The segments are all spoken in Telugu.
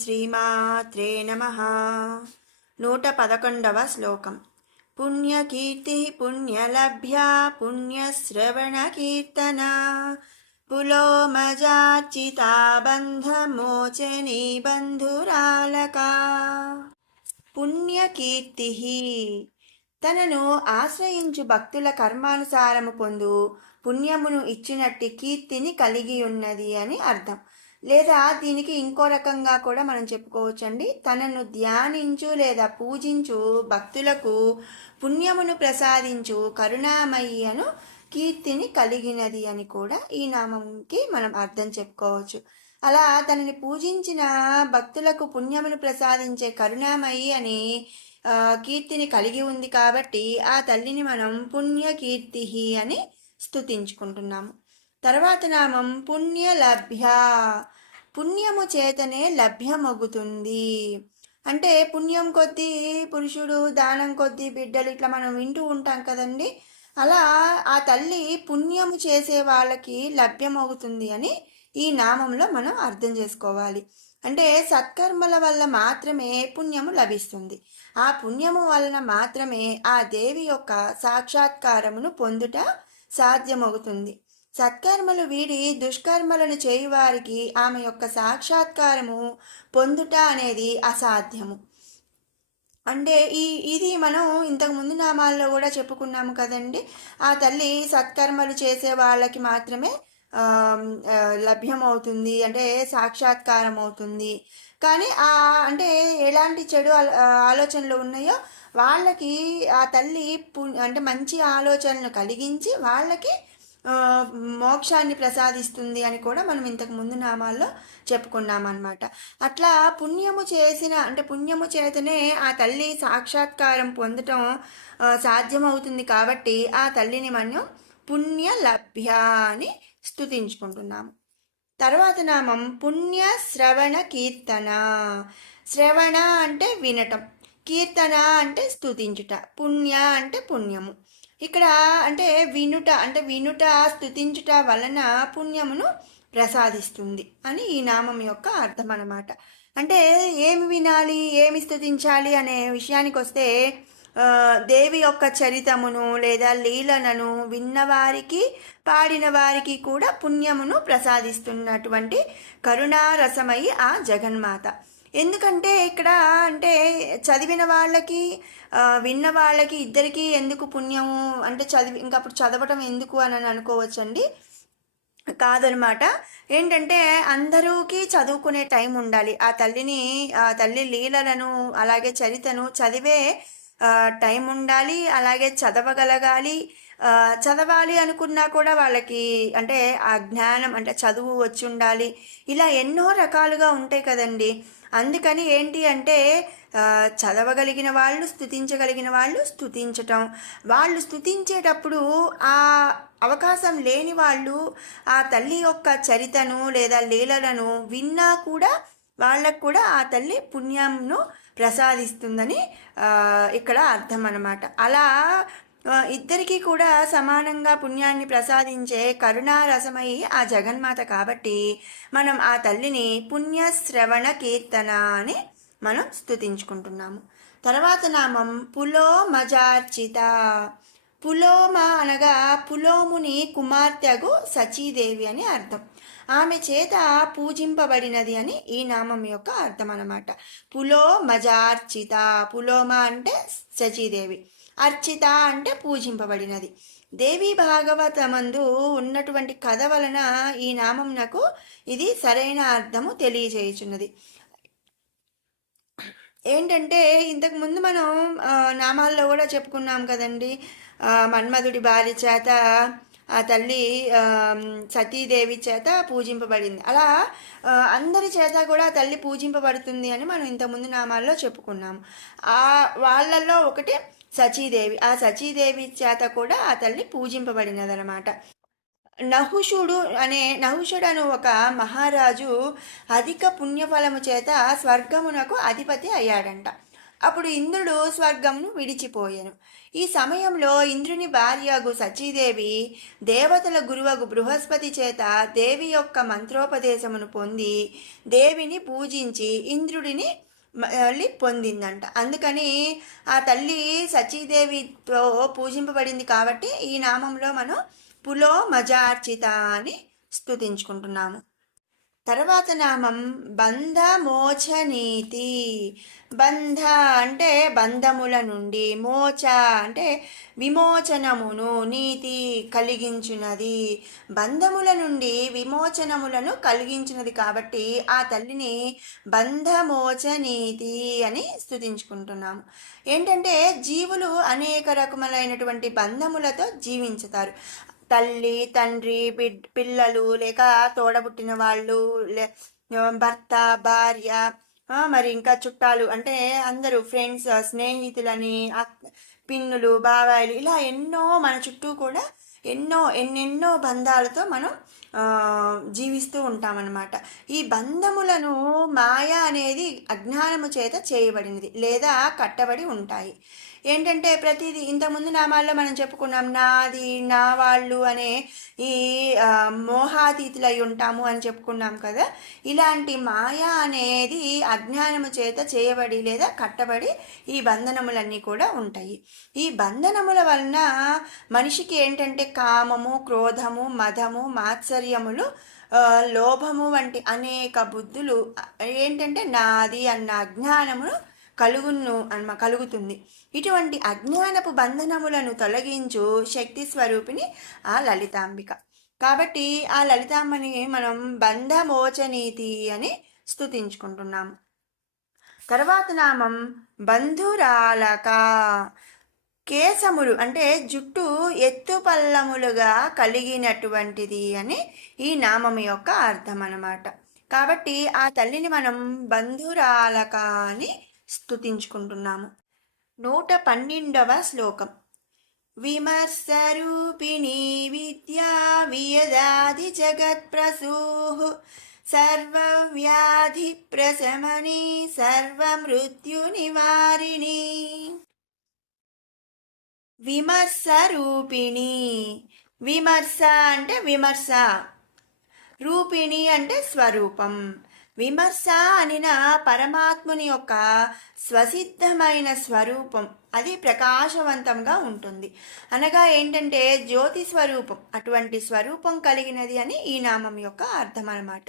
శ్రీమాత్రే నమ. 111వ శ్లోకం. పుణ్యకీర్తి పుణ్యలభ్యా పుణ్యశ్రవణకీర్తన పులోమజార్చితా బంధమోచనీ బంధురాలకా. పుణ్యకీర్తి తనను ఆశ్రయించు భక్తుల కర్మానుసారము పొందు పుణ్యమును ఇచ్చినట్టి కీర్తిని కలిగి ఉన్నది అని అర్థం. లేదా దీనికి ఇంకో రకంగా కూడా మనం చెప్పుకోవచ్చండి. తనను ధ్యానించు లేదా పూజించు భక్తులకు పుణ్యమును ప్రసాదించు కరుణామయి అను కీర్తిని కలిగినది అని కూడా ఈ నామంకి మనం అర్థం చెప్పుకోవచ్చు. అలా తనని పూజించిన భక్తులకు పుణ్యమును ప్రసాదించే కరుణామయి అని కీర్తిని కలిగి ఉంది కాబట్టి ఆ తల్లిని మనం పుణ్యకీర్తి అని స్తుతించుకుంటున్నాము. తర్వాత నామం పుణ్యలభ్య. పుణ్యము చేతనే లభ్యమగుతుంది. అంటే పుణ్యం కొద్దీ పురుషుడు, దానం కొద్దీ బిడ్డలు, ఇట్లా మనం వింటూ ఉంటాం కదండి. అలా ఆ తల్లి పుణ్యము చేసే వాళ్ళకి లభ్యమవుతుంది అని ఈ నామంలో మనం అర్థం చేసుకోవాలి. అంటే సత్కర్మల వల్ల మాత్రమే పుణ్యము లభిస్తుంది. ఆ పుణ్యము వలన మాత్రమే ఆ దేవి యొక్క సాక్షాత్కారమును పొందుట సాధ్యమవుతుంది. సత్కర్మలు వీడి దుష్కర్మలను చేయువారికి ఆమె యొక్క సాక్షాత్కారము పొందుట అనేది అసాధ్యము. అంటే ఇది మనం ఇంతకు ముందు నామాల్లో కూడా చెప్పుకున్నాము కదండి. ఆ తల్లి సత్కర్మలు చేసే వాళ్ళకి మాత్రమే లభ్యమవుతుంది, అంటే సాక్షాత్కారం అవుతుంది. కానీ అంటే ఎలాంటి చెడు ఆలోచనలు ఉన్నాయో వాళ్ళకి ఆ తల్లి అంటే మంచి ఆలోచనలు కలిగించి వాళ్ళకి మోక్షాన్ని ప్రసాదిస్తుంది అని కూడా మనం ఇంతకు ముందు నామాల్లో చెప్పుకున్నాం అన్నమాట. అట్లా పుణ్యము చేసిన, అంటే పుణ్యము చేతనే ఆ తల్లి సాక్షాత్కారం పొందటం సాధ్యమవుతుంది. కాబట్టి ఆ తల్లిని మనం పుణ్యలభ్య అని స్తుతించుకుంటున్నాము. తర్వాత నామం పుణ్య శ్రవణ కీర్తన. శ్రవణ అంటే వినటం, కీర్తన అంటే స్తుతించుట, పుణ్య అంటే పుణ్యము. ఇక్కడ అంటే వినుట స్తుతించుట వలన పుణ్యమును ప్రసాదిస్తుంది అని ఈ నామం యొక్క అర్థం అన్నమాట. అంటే ఏమి వినాలి, ఏమి స్తుతించాలి అనే విషయానికి వస్తే దేవి యొక్క చరితమును లేదా లీలలను విన్నవారికి, పాడిన వారికి కూడా పుణ్యమును ప్రసాదిస్తున్నటువంటి కరుణారసమై ఆ జగన్మాత. ఎందుకంటే ఇక్కడ అంటే చదివిన వాళ్ళకి విన్న వాళ్ళకి ఇద్దరికీ ఎందుకు పుణ్యము, అంటే ఇంకప్పుడు చదవటం ఎందుకు అని అనుకోవచ్చండి. కాదనమాట. ఏంటంటే అందరికీ చదువుకునే టైం ఉండాలి. ఆ తల్లి లీలలను అలాగే చరితను చదివే టైం ఉండాలి. అలాగే చదవగలగాలి. చదవాలి అనుకున్నా కూడా వాళ్ళకి అంటే ఆ జ్ఞానం, అంటే చదువు వచ్చి ఉండాలి. ఇలా ఎన్నో రకాలుగా ఉంటాయి కదండి. అందుకని ఏంటి అంటే చదవగలిగిన వాళ్ళు, స్తుతించగలిగిన వాళ్ళు స్తుతించటం, వాళ్ళు స్తుతించేటప్పుడు ఆ అవకాశం లేని వాళ్ళు ఆ తల్లి యొక్క చరితను లేదా లీలలను విన్నా కూడా వాళ్ళకు కూడా ఆ తల్లి పుణ్యంను ప్రసాదిస్తుందని ఇక్కడ అర్థం అన్నమాట. అలా ఇద్దరికీ కూడా సమానంగా పుణ్యాన్ని ప్రసాదించే కరుణారసమై ఆ జగన్మాత కాబట్టి మనం ఆ తల్లిని పుణ్యశ్రవణ కీర్తన అని మనం స్తుతించుకుంటున్నాము. తర్వాత నామం పులోమజార్చిత. పులోమ అనగా పులోముని కుమార్తెగు సచీదేవి అని అర్థం. ఆమె చేత పూజింపబడినది అని ఈ నామం యొక్క అర్థం అన్నమాట. పులోమజార్చిత. పులోమ అంటే సచీదేవి, అర్చిత అంటే పూజింపబడినది. దేవి భాగవతమందు ఉన్నటువంటి కథ వలన ఈ నామం నాకు ఇది సరైన అర్థము తెలియజేయుచున్నది. ఏంటంటే ఇంతకు ముందు మనం నామాల్లో కూడా చెప్పుకున్నాం కదండి. మన్మధుడి భార్య చేత ఆ తల్లి సతీదేవి చేత పూజింపబడింది. అలా అందరి చేత కూడా ఆ తల్లి పూజింపబడుతుంది అని మనం ఇంతకుముందు నామాల్లో చెప్పుకున్నాము. వాళ్ళల్లో ఒకటి సచీదేవి. ఆ సచీదేవి చేత కూడా ఆ తల్లి పూజింపబడినదనమాట. నహుషుడు అను ఒక మహారాజు అధిక పుణ్యఫలము చేత స్వర్గమునకు అధిపతి అయ్యాడంట. అప్పుడు ఇంద్రుడు స్వర్గమును విడిచిపోయెను. ఈ సమయంలో ఇంద్రుని భార్యగు సచీదేవి దేవతల గురువగు బృహస్పతి చేత దేవి యొక్క మంత్రోపదేశమును పొంది దేవిని పూజించి ఇంద్రుడిని మళ్ళీ పొందిందంట. అందుకని ఆ తల్లి సచీదేవితో పూజింపబడింది కాబట్టి ఈ నామంలో మనం పులో మజార్చిత అని స్తుతించుకుంటున్నాము. తర్వాత నామం బంధమోచనీతి. బంధ అంటే బంధముల నుండి, మోచ అంటే విమోచనమును, నీతి కలిగించున్నది. బంధముల నుండి విమోచనములను కలిగించినది కాబట్టి ఆ తల్లిని బంధమోచనీతి అని స్తుతించుకుంటున్నాము. ఏంటంటే జీవులు అనేక రకములైనటువంటి బంధములతో జీవించుతారు. తల్లి, తండ్రి, పిల్లలు, లేక తోడబుట్టిన వాళ్ళు, భర్త, భార్య, మరి ఇంకా చుట్టాలు అంటే అందరూ ఫ్రెండ్స్, స్నేహితులని, పిన్నులు, బాబాయిలు, ఇలా ఎన్నో మన చుట్టూ కూడా ఎన్నెన్నో బంధాలతో మనం జీవిస్తూ ఉంటామన్నమాట. ఈ బంధములను మాయ అనేది అజ్ఞానము చేత చేయబడినది లేదా కట్టబడి ఉంటాయి. ఏంటంటే ప్రతిదీ ఇంతకుముందు నామాల్లో మనం చెప్పుకున్నాం, నాది, నా వాళ్ళు అనే ఈ మోహాతీతులై ఉంటాము అని చెప్పుకున్నాం కదా. ఇలాంటి మాయ అనేది అజ్ఞానము చేత చేయబడి లేదా కట్టబడి ఈ బంధనములన్నీ కూడా ఉంటాయి. ఈ బంధనముల వలన మనిషికి ఏంటంటే కామము, క్రోధము, మదము, మాత్సర్యములు, లోభము వంటి అనేక బుద్ధులు ఏంటంటే నాది అన్న అజ్ఞానమును కలుగుతుంది. ఇటువంటి అజ్ఞానపు బంధనములను తొలగించు శక్తి స్వరూపిణి ఆ లలితాంబిక. కాబట్టి ఆ లలితాంబని మనం బంధమోచనీతి అని స్తుతించుకుంటున్నాము. తర్వాత నామం బంధురాలక. కేశములు అంటే జుట్టు ఎత్తుపల్లములుగా కలిగినటువంటిది అని ఈ నామం యొక్క అర్థం అన్నమాట. కాబట్టి ఆ తల్లిని మనం బంధురాలక అని స్తుతించుకుంటున్నాము. 112వ శ్లోకం. విమర్శరూపిణీ విద్యా వియదాది జగత్ప్రసూః సర్వవ్యాధి ప్రశమని సర్వమృత్యు నివారిణి. విమర్శరూపిణి. విమర్శ అంటే విమర్శ, రూపిణి అంటే స్వరూపం. విమర్శ అనిన పరమాత్ముని యొక్క స్వసిద్ధమైన స్వరూపం, అది ప్రకాశవంతంగా ఉంటుంది. అనగా ఏంటంటే జ్యోతి స్వరూపం, అటువంటి స్వరూపం కలిగినది అని ఈ నామం యొక్క అర్థం అన్నమాట.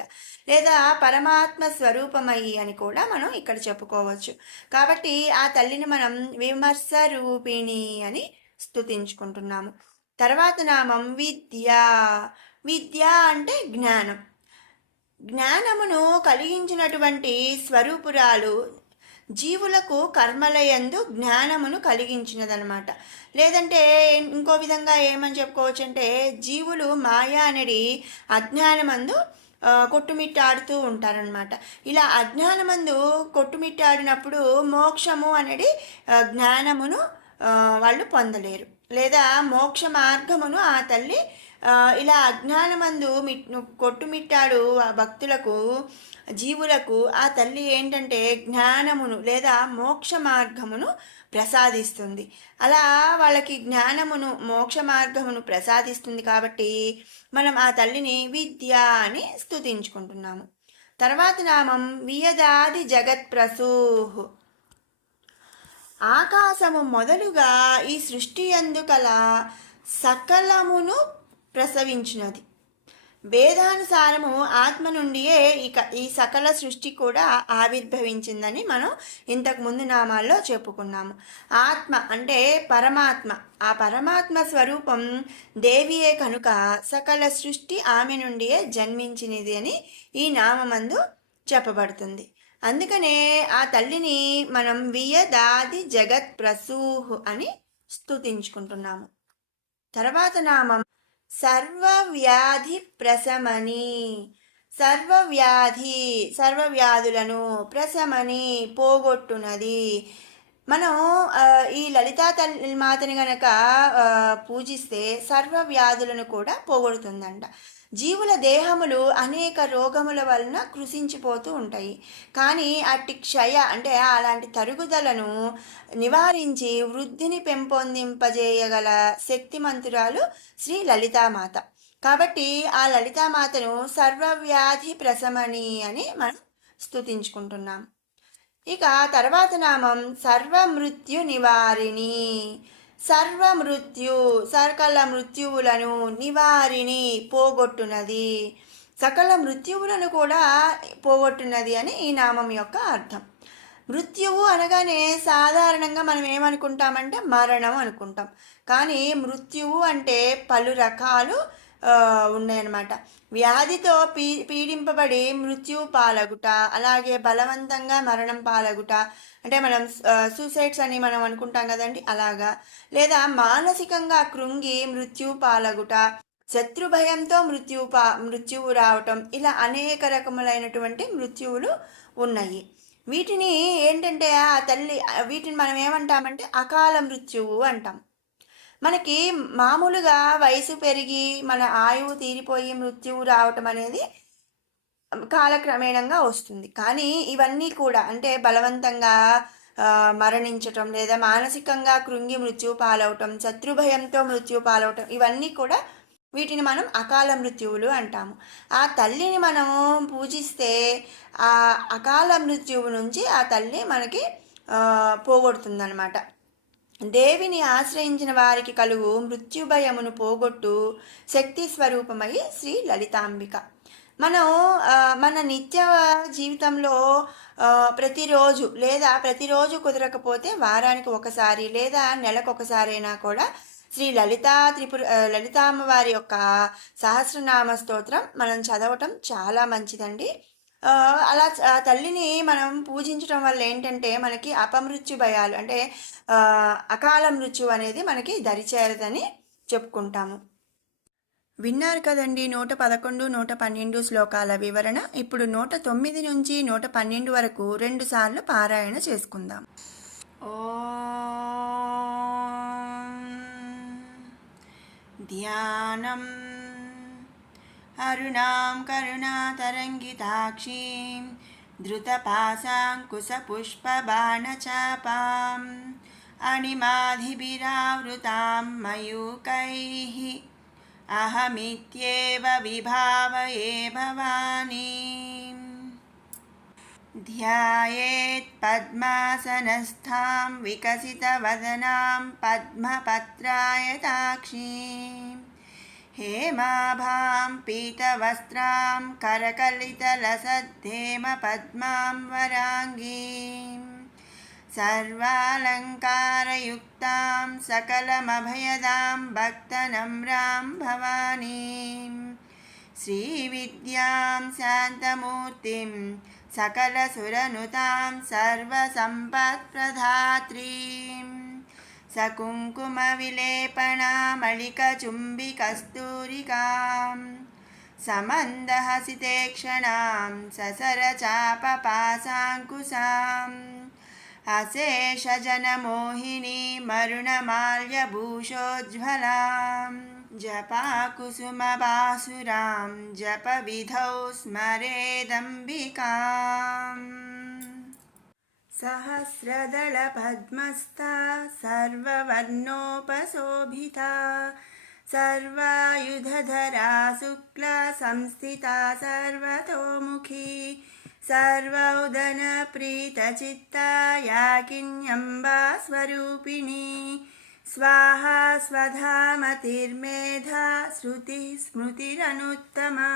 లేదా పరమాత్మ స్వరూపమయ్యి అని కూడా మనం ఇక్కడ చెప్పుకోవచ్చు. కాబట్టి ఆ తల్లిని మనం విమర్శ రూపిణి అని స్తుతించుకుంటున్నాము. తర్వాత నామం విద్య. విద్య అంటే జ్ఞానం. జ్ఞానమును కలిగించినటువంటి స్వరూపురాలు జీవులకు కర్మలయందు జ్ఞానమును కలిగించినదనమాట. లేదంటే ఇంకో విధంగా ఏమని చెప్పుకోవచ్చు అంటే జీవులు మాయా అనేది అజ్ఞానమందు కొట్టుమిట్టాడుతూ ఉంటారనమాట. ఇలా అజ్ఞానమందు కొట్టుమిట్టాడినప్పుడు మోక్షము అనేది జ్ఞానమును వాళ్ళు పొందలేరు, లేదా మోక్ష మార్గమును ఆ తల్లి ఇలా అజ్ఞానమందు కొట్టుమిట్టాడు ఆ భక్తులకు, జీవులకు ఆ తల్లి ఏంటంటే జ్ఞానమును లేదా మోక్ష మార్గమును ప్రసాదిస్తుంది. అలా వాళ్ళకి జ్ఞానమును, మోక్ష మార్గమును ప్రసాదిస్తుంది. కాబట్టి మనం ఆ తల్లిని విద్య అని స్తుతించుకుంటున్నాము. తర్వాత నామం వియదాది జగత్ప్రసూః. ఆకాశము మొదలుగా ఈ సృష్టి యందు కల సకలమును ప్రసవించినది. వేదానుసారము ఆత్మ నుండియే ఈ సకల సృష్టి కూడా ఆవిర్భవించిందని మనం ఇంతకు ముందు నామాల్లో చెప్పుకున్నాము. ఆత్మ అంటే పరమాత్మ, ఆ పరమాత్మ స్వరూపం దేవియే కనుక సకల సృష్టి ఆమె నుండియే జన్మించినది అని ఈ నామందు చెప్పబడుతుంది. అందుకనే ఆ తల్లిని మనం వియదాది జగత్ ప్రసూః అని స్తుతించుకుంటున్నాము. తర్వాత నామం సర్వవ్యాధి ప్రశమని. సర్వవ్యాధులను ప్రశమని పోగొట్టునది. మనం ఈ లలితా మాతని గనక పూజిస్తే సర్వ వ్యాధులను కూడా పోగొడుతుందంట. జీవుల దేహములు అనేక రోగముల వలన కృషించిపోతూ ఉంటాయి. కానీ అట్టి క్షయ అంటే అలాంటి తరుగుదలను నివారించి వృద్ధిని పెంపొందింపజేయగల శక్తిమంతురాలు శ్రీ లలితామాత. కాబట్టి ఆ లలితామాతను సర్వవ్యాధి ప్రశమని అని మనం స్తుతించుకుంటున్నాం. ఇక తర్వాత నామం సర్వమృత్యు నివారిణి. సర్వమృత్యు సకల మృత్యువులను నివారిణి పోగొట్టునది, సకల మృత్యువులను కూడా పోగొట్టున్నది అని ఈ నామం యొక్క అర్థం. మృత్యువు అనగానే సాధారణంగా మనం ఏమనుకుంటామంటే మరణం అనుకుంటాం. కానీ మృత్యువు అంటే పలు రకాలు ఉన్నాయన్నమాట. వ్యాధితో పీడింపబడి మృత్యువు పాలగుట, అలాగే బలవంతంగా మరణం పాలగుట, అంటే మనం సూసైడ్స్ అని మనం అనుకుంటాం కదండి, అలాగా. లేదా మానసికంగా కృంగి మృత్యువు పాలగుట, శత్రు భయంతో మృత్యువు రావటం, ఇలా అనేక రకములైనటువంటి మృత్యువులు ఉన్నాయి. వీటిని ఏంటంటే వీటిని మనం ఏమంటామంటే అకాల మృత్యువు అంటాం. మనకి మామూలుగా వయసు పెరిగి మన ఆయువు తీరిపోయి మృత్యువు రావటం అనేది కాలక్రమేణంగా వస్తుంది. కానీ ఇవన్నీ కూడా అంటే బలవంతంగా మరణించటం, లేదా మానసికంగా కృంగి మృత్యువు పాలవటం, శత్రుభయంతో మృత్యువు పాలవటం, ఇవన్నీ కూడా వీటిని మనం అకాల మృత్యువులు అంటాము. ఆ తల్లిని మనము పూజిస్తే ఆ అకాల మృత్యువు నుంచి ఆ తల్లి మనకి పోగొడుతుందన్నమాట. దేవిని ఆశ్రయించిన వారికి కలుగు మృత్యుభయమును పోగొట్టు శక్తి స్వరూపమై శ్రీ లలితాంబిక. మనం మన నిత్య జీవితంలో ప్రతిరోజు లేదా ప్రతిరోజు కుదరకపోతే వారానికి ఒకసారి లేదా నెలకు ఒకసారైనా కూడా శ్రీ లలితామ్మవారి యొక్క సహస్రనామ స్తోత్రం మనం చదవటం చాలా మంచిదండి. అలా తల్లిని మనం పూజించడం వల్ల ఏంటంటే మనకి అపమృత్యు భయాలు అంటే అకాల మృత్యు అనేది మనకి దరిచేరదని చెప్పుకుంటాము. విన్నారు కదండి 111, 112 శ్లోకాల వివరణ. ఇప్పుడు 109 నుంచి 112 వరకు 2 సార్లు పారాయణ చేసుకుందాం. ధ్యానం అరుణాం కరుణాతరంగితాక్షీం ధృతపాశాంకుశపుష్పబాణచాపాం అణిమాధిభిరావృతాం మయూకైః అహమిత్యేవ విభావయే భవానీం. ధ్యాయేత్ పద్మాసనస్థాం వికసితవదనాం పద్మపత్రాయతాక్షీం హేమాభాం పీతవస్త్రాం కరకలితలసద్ధేమ పద్మాం వరాంగీం సర్వాలంకారయుక్తాం సకలమభయదాం భక్తనమ్రాం భవానీం శ్రీవిద్యాం శాంతమూర్తిం సకలసురనుతాం సర్వసంపత్ప్రదాత్రీం సకుంకుమవిలేపనామళికచుంబికస్తూరికాం సమందహసితేక్షణాం ససరచాపపాశాంకుశాం అశేషజనమోహినీ మరుణమాల్యభూషోజ్వలాం జపాకుసుమబాసురాం జపవిధౌ స్మరేదంబికాం. సహస్రదళపద్మస్థా సర్వవర్ణోపశోభితా సర్వాయుధధరా శుక్లా సంస్థితా సర్వతోముఖీ సర్వౌదనప్రీతచిత్తా యాకిన్యంబా స్వరూపిణీ స్వాహా స్వధామతిర్మేధా శృతిః స్మృతిరనుత్తమా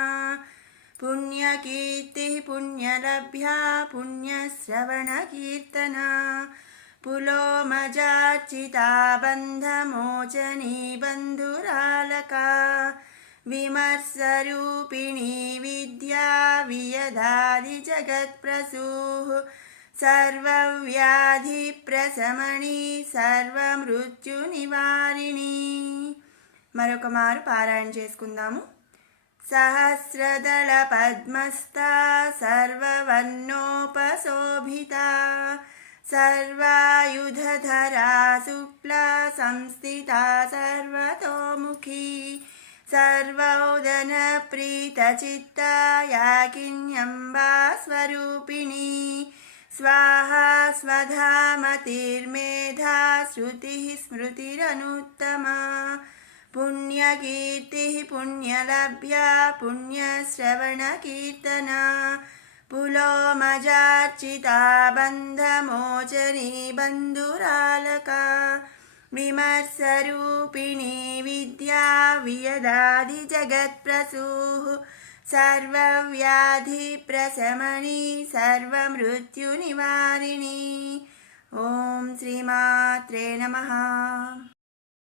పుణ్యకీర్తిః పుణ్యలభ్యా పుణ్యశ్రవణకీర్తనా పులోమజార్చితా బంధమోచనీ బంధురాలకా విమర్శరూపిణీ విద్యా వియదాది జగత్ప్రసూః సర్వవ్యాధి ప్రశమని సర్వమృత్యు నివారిణి. మరొక మారు పారాయణ చేసుకుందాము. సహస్రదళ పద్మస్థా సర్వవర్ణోపశోభితా సర్వాయుధధరా శుక్లా సంస్థితా సర్వతోముఖీ सर्वोदनप्रीतचित्ता याकिन्यम्बा स्वरूपिणी स्वाहा स्वधा मतिर्मेधा श्रुतिः स्मृतिरनुत्तमा पुण्यकीर्तिः पुण्यलभ्या पुण्यश्रवणकीर्तना पुलोमजार्चिता बन्धमोचनी बन्धुरालका विमर्शरूपिणी विद्या वियदादिजगत्प्रसूः सर्वव्याधिप्रशमनी सर्वमृत्युनिवारिणी। ॐ श्रीमात्रे नमः।